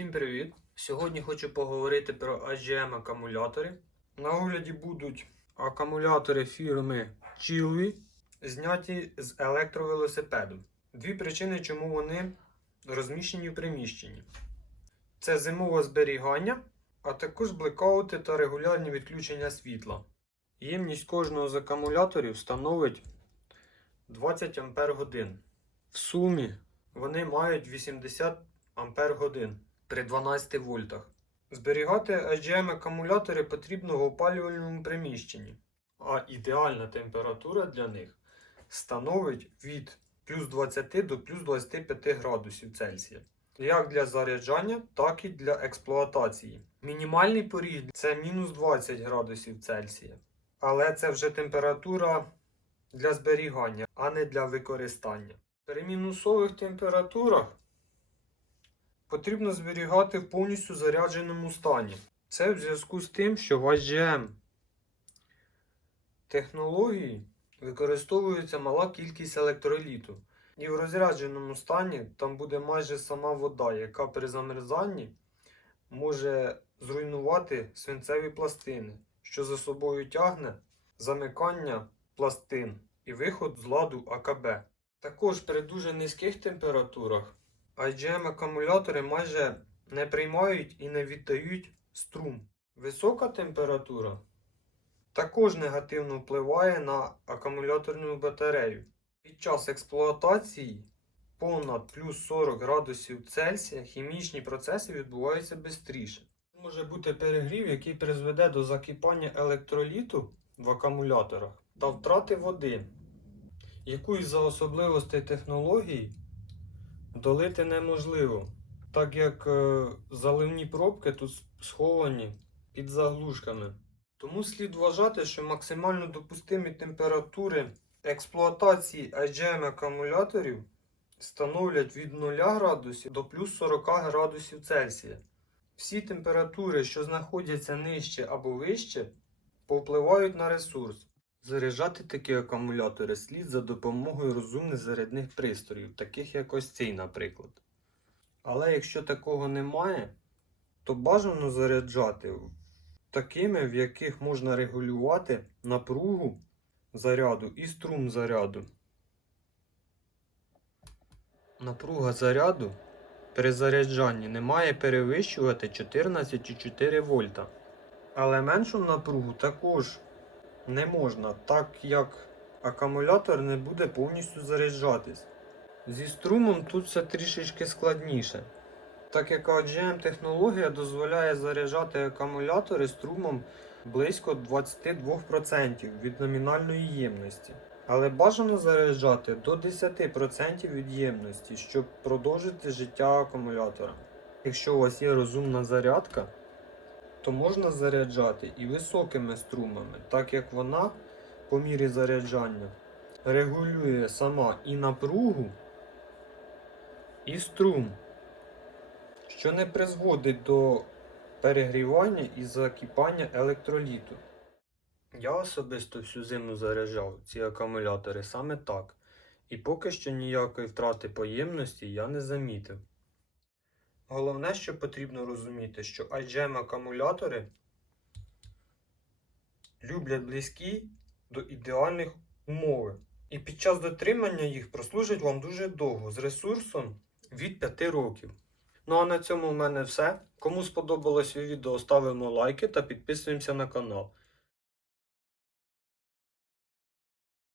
Всім привіт! Сьогодні хочу поговорити про AGM акумулятори. На огляді будуть акумулятори фірми Chilvi, зняті з електровелосипеду. Дві причини, чому вони розміщені в приміщенні: це зимове зберігання, а також блекаути та регулярні відключення світла. Ємність кожного з акумуляторів становить 20 Ампер. В сумі вони мають 80 Ампер годин при 12 вольтах. Зберігати AGM акумулятори потрібно в опалювальному приміщенні, а ідеальна температура для них становить від плюс 20 до плюс 25 градусів Цельсія. Як для заряджання, так і для експлуатації. Мінімальний поріг це мінус 20 градусів Цельсія. Але це вже температура для зберігання, а не для використання. При мінусових температурах потрібно зберігати в повністю зарядженому стані. Це в зв'язку з тим, що в AGM технології використовується мала кількість електроліту. І в розрядженому стані там буде майже сама вода, яка при замерзанні може зруйнувати свинцеві пластини, що за собою тягне замикання пластин і виход з ладу АКБ. Також при дуже низьких температурах IGM акумулятори майже не приймають і не віддають струм. Висока температура також негативно впливає на акумуляторну батарею. Під час експлуатації понад плюс 40 градусів Цельсія хімічні процеси відбуваються швидше. Може бути перегрів, який призведе до закипання електроліту в акумуляторах та втрати води, яку із-за особливостей технології долити неможливо, так як е, заливні пробки тут сховані під заглушками. Тому слід вважати, що максимально допустимі температури експлуатації IGM акумуляторів становлять від 0 градусів до плюс 40 градусів Цельсія. Всі температури, що знаходяться нижче або вище, повпливають на ресурс. Заряджати такі акумулятори слід за допомогою розумних зарядних пристроїв, таких як ось цей, наприклад. Але якщо такого немає, то бажано заряджати такими, в яких можна регулювати напругу заряду і струм заряду. Напруга заряду при заряджанні не має перевищувати 14,4 вольта. Але меншу напругу також не можна, так як акумулятор не буде повністю заряджатись. Зі струмом тут все трішечки складніше. Так як AGM технологія дозволяє заряджати акумулятори струмом близько 22% від номінальної ємності. Але бажано заряджати до 10% від ємності, щоб продовжити життя акумулятора. Якщо у вас є розумна зарядка, то можна заряджати і високими струмами, так як вона по мірі заряджання регулює сама і напругу, і струм, що не призводить до перегрівання і закипання електроліту. Я особисто всю зиму заряджав ці акумулятори саме так, і поки що ніякої втрати поємності я не замітив. Головне, що потрібно розуміти, що IGM акумулятори люблять близькі до ідеальних умови. І під час дотримання їх прослужать вам дуже довго з ресурсом від 5 років. Ну а на цьому в мене все. Кому сподобалось відео, ставимо лайки та підписуємося на канал.